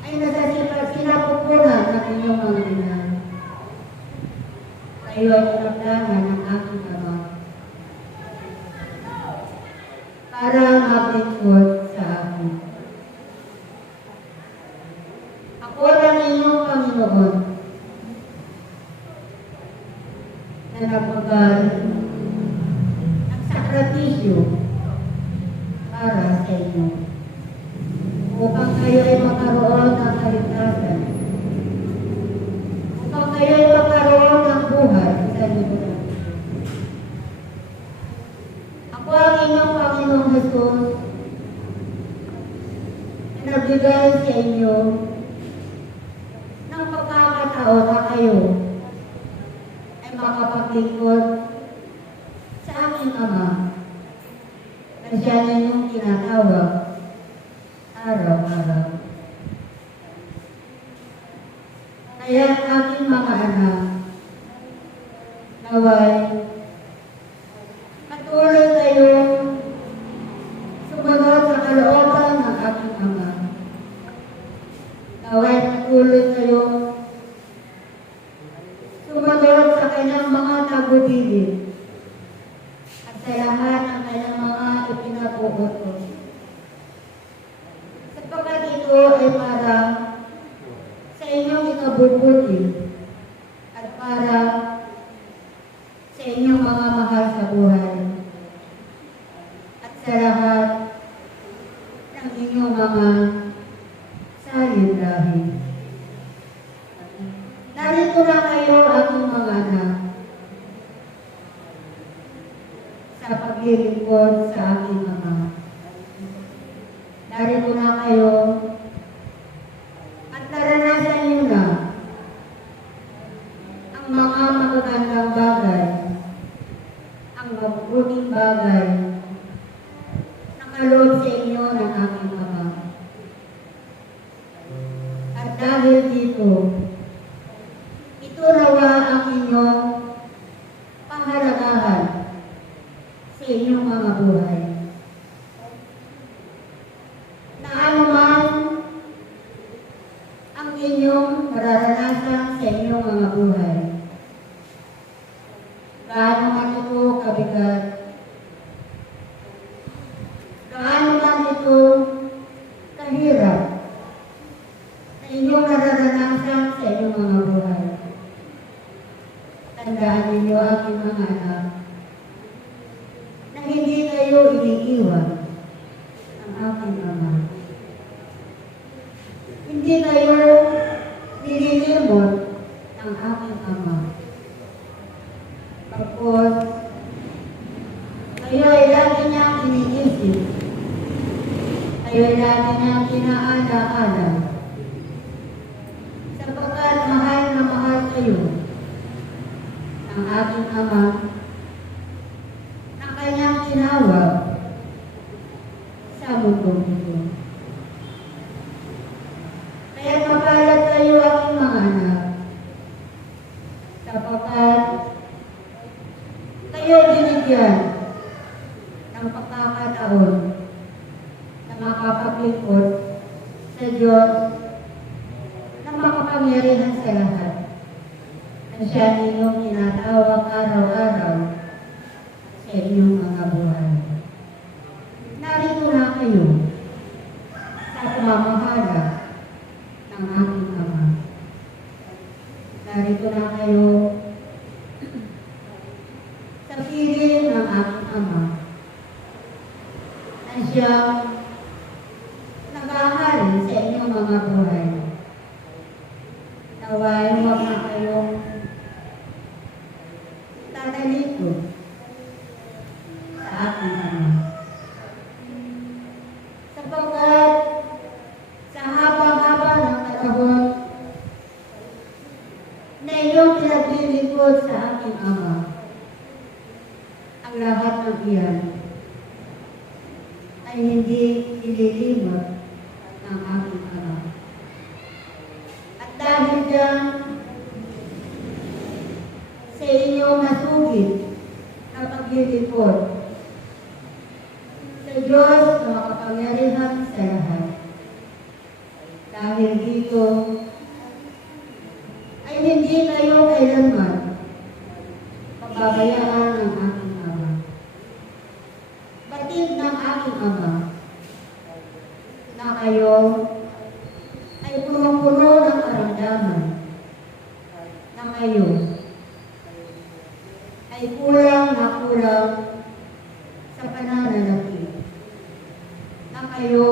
Ay nasa sinapupunan natin inyong mga ina. Kayo ay pinaglanan ng aking Ama para maglingkod sa akin. Ako lang inyong Panginoon na nagpagal ng sakripisyo para sa inyo upang kayo ay magkaroon ng kaligtasan, upang kayo ay magkaroon ng buhay sa lipunan. Ako ang inyong Panginoong Jesus na nagbigay sa inyo ng pagkakataon na kayo ay makapaglingkod sa aking Ama na siya ninyong tinatawag araw-araw. Kaya aking mga anak, naway patuloy kayong sumunod sa kalooban ng aking Ama. Naway patuloy kayong sumunod sa kanyang mga tagubilin at sa lahat ng kanyang mga ipinabuutos. Sapagkat ito ay para sa inyong ikabubuti at para sa inyong mga mahal sa buhay at sa lahat ng inyong mga salin-lahi. Narito na kayo, aking mga anak, sa paglilingkod sa aking Ama. Narito na kayo at naranasan niyo na ang mga magagandang bagay, ang mabubuting bagay na kaloob sa inyo ng aking Ama. At dahil dito, ito nawa ang inyong pahalagahan sa inyong mga buhay. Na anuman ang inyong mararanasan sa inyong mga buhay, gaano man ito kabigat, gaano man ito kahirap na inyong nararanasan sa inyong mga buhay, tandaan ninyo, aking mga anak, na hindi kayo iniiwan ng aking Ama. Hindi kayo nililimot ng aking Ama. Pagkos, kayo ay lagi niyang iniisip, kayo ay lagi niyang kinaala-ala, sapagkat mahal na mahal kayo ng aking Ama na kanyang tinawag sa mundong ito. Kaya mapalad kayo, aking mga anak, sapagkat kayo binigyan ng pagkakataon na makapaglingkod sa Diyos na makapangyarihan sa lahat, na siya ninyong tinatawag araw-araw sa inyong mga buhay. Narito na kayo sa pamamahala ng aking Ama. Narito na kayo sa piling ng aking Ama na siyang nag-ahalin sa inyong mga buhay. Naway huwag na kayong tatalito sa aking Ama. Sapagkat sa habang-haba ng panahon na inyong pinaglilingkod sa aking Ama, ang lahat ng iyan ay hindi ililimot ng aking Ama. At dahil dyan, sa inyong nasugid na paglilingkod sa Diyos na makapangyarihan sa lahat. Dahil dito, hindi kayo kailanman pababayaan ng aking Ama. Batid ng aking Ama na kayo ay punong-puno ng karamdaman, na kayo ay kulang na kulang sa pananalapi, na kayo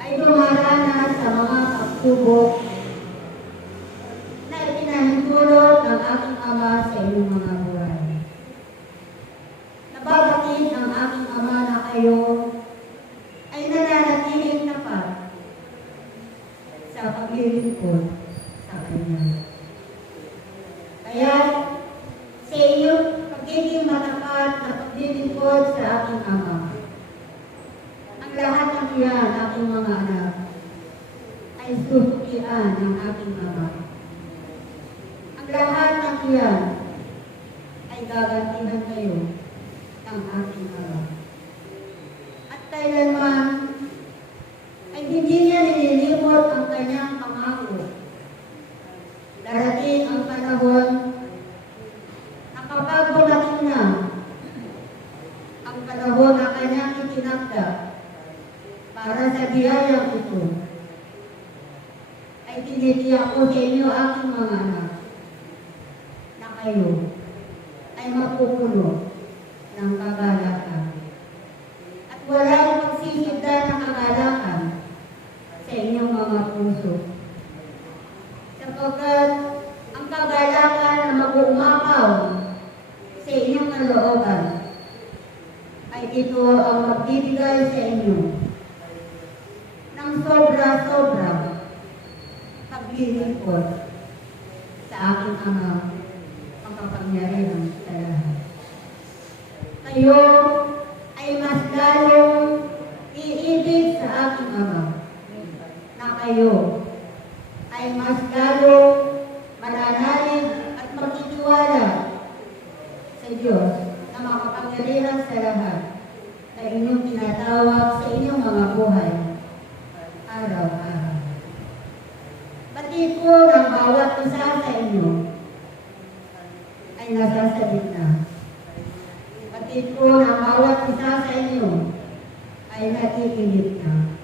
ay dumaranas sa mga pagsubok na ipinahintulot ng aking Ama sa inyong mga buhay. Nababatid ng aking Ama na kayo ay nananatiling tapat sa paglilingkod sa Kanya. Kaya sa inyong pagiging matapat na paglilingkod sa aking Ama, ang lahat ng iyan, aking mga anak, ay susuklian ng aking Ama. Ang lahat ng iyan ay gagantihan kayo ng aking Ama. At kailanman ay hindi niya nililimot ang kanyang pangako. Darating ang panahon na kapag dumating na ang panahon na kanyang itinakda para sa biyayang ito, ay tinitiyak ko sa inyo, aking mga anak, na kayo ay mapupuno ng kagalakan. At walang magsisigda ng kagalakan sa inyong mga puso. Sapagkat ang kagalakan na mag-uumapaw sa inyong kalooban ay ito ang magbibigay sa inyo ng sobra-sobra paglilingkod sa aking Ama ang kapangyarihan sa lahat. Kayo ay mas lalong iibig sa aking Ama, na kayo ay mas lalong mananalig at magtitiwala sa Diyos na makapangyarihan sa lahat na inyong tinatawag sa inyong mga buhay araw-araw. Batid ko ng bawat isa sa inyo ay nasasalit na. Batid ko ng bawat isa sa inyo ay nakikinig na.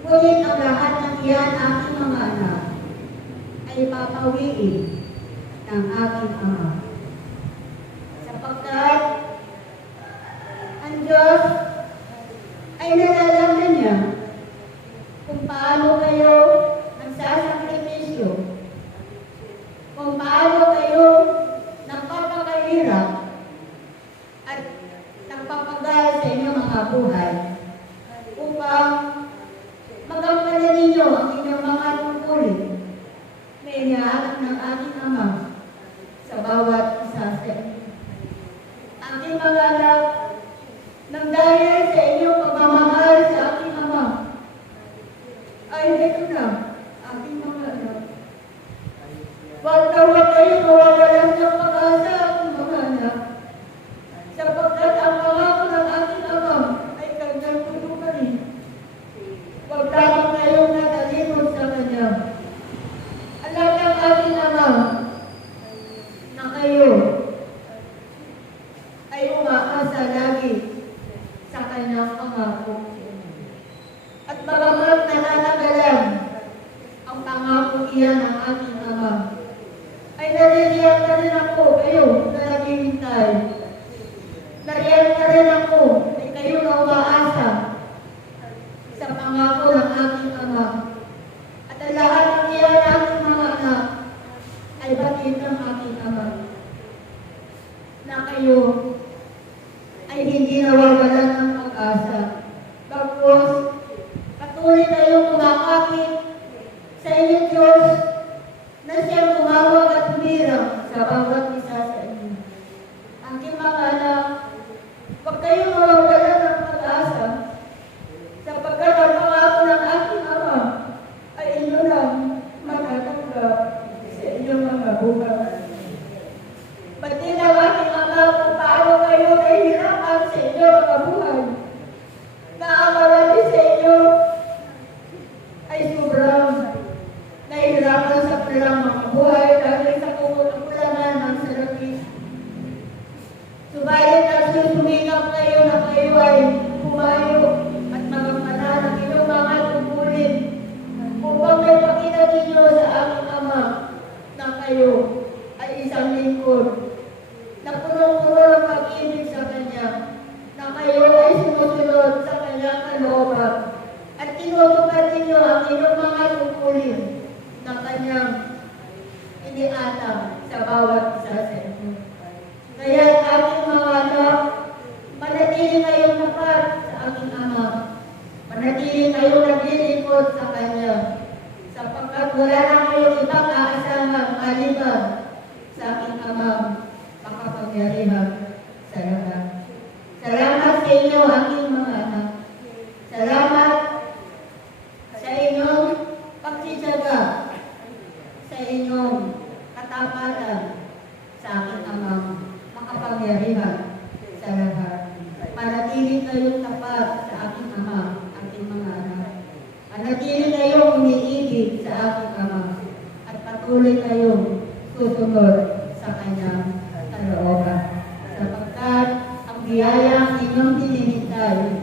Ngunit ang lahat ng iyan, aking mga anak, ay papawiin ng aking Ama. Sapagkat ang Diyos ay nalalaman niya kung paano kayo nagsasakripisyo, kung paano kayo nagpapakahirap at nagpapagal sa inyong mga buhay upang magampanan ninyo ang inyong mga tungkulin na iniaalok ng aking Ama sa bawat isa sa inyo. Aking mga anak, nang dahil sa inyong pagmamahal sa aking Ama, ay ito na, aking mga anak. Huwag na huwag kayo mawawalan ng pag-asa, aking mga anak, sapagkat ang pangako ng aking Ama ay kanyang tutuparin. Huwag lamang kayong natalimod sa Kanya. Alam ng aking Ama na kayo ay umaasa lagi sa Kanyang pangako. At bagamat nananagalan ang pangako iyan ng aking Ama, ay naririyan na rin ako kayo na naghihintay. Nariyan na rin ako ay kayo na umaasa sa pangako ng aking Ama. At ang lahat ng iyan ng aking mga anak ay batid ng aking Ama na kayo ay hindi nawawalan ng pag-asa. Bagkus, patuloy kayong kumakapit sa inyong Diyos na siyang tumawag at humirang sa bawat isa sa inyo. Aking mga anak, huwag kayong mawawalan ng pag-asa sapagkat ang pangako ng aking Ama ay inyo lang matatanggap sa inyong mga buhay. Pati na aking Ama kung paano kayo nahihirapan sa inyong mga buhay, na ang marami sa inyo ay sobrang nahihirapan sa kanilang mga buhay dahil sa kukulangan ng salapi. Subalit nagsusumikap kayo na kayo ay humayo at magpapala ng inyong mga tungkulin upang may pakita ninyo sa aking Ama na kayo ay isang lingkod na punong-puno ng pag-ibig sa Kanya, na kayo ay sumusunod sa Kanyang kalooban at tinutupad ninyo ang inyong mga tungkulin na Kanyang iniatang sa bawat isa sa inyo. Kaya aking mga anak, manatili kayong tapat sa aking Ama. Manatili kayong naglilingkod sa Kanya, sapagkat wala na kayong ibang aasamang maliban sa aking Ama, makapangyarihan sa lahat. Salamat sa inyo, aking mga anak. Salamat sa inyong pagsisyaga, sa inyong katapatan sa aking Ama, makapangyarihan sa lahat. Manatili kayong tapat sa aking Ama, aking mga anak. Manatili kayong umiibig sa aking Ama at patuloy kayong susunod sa Kanyang kalooban. Sapagkat ang biyayang inyong hinihintay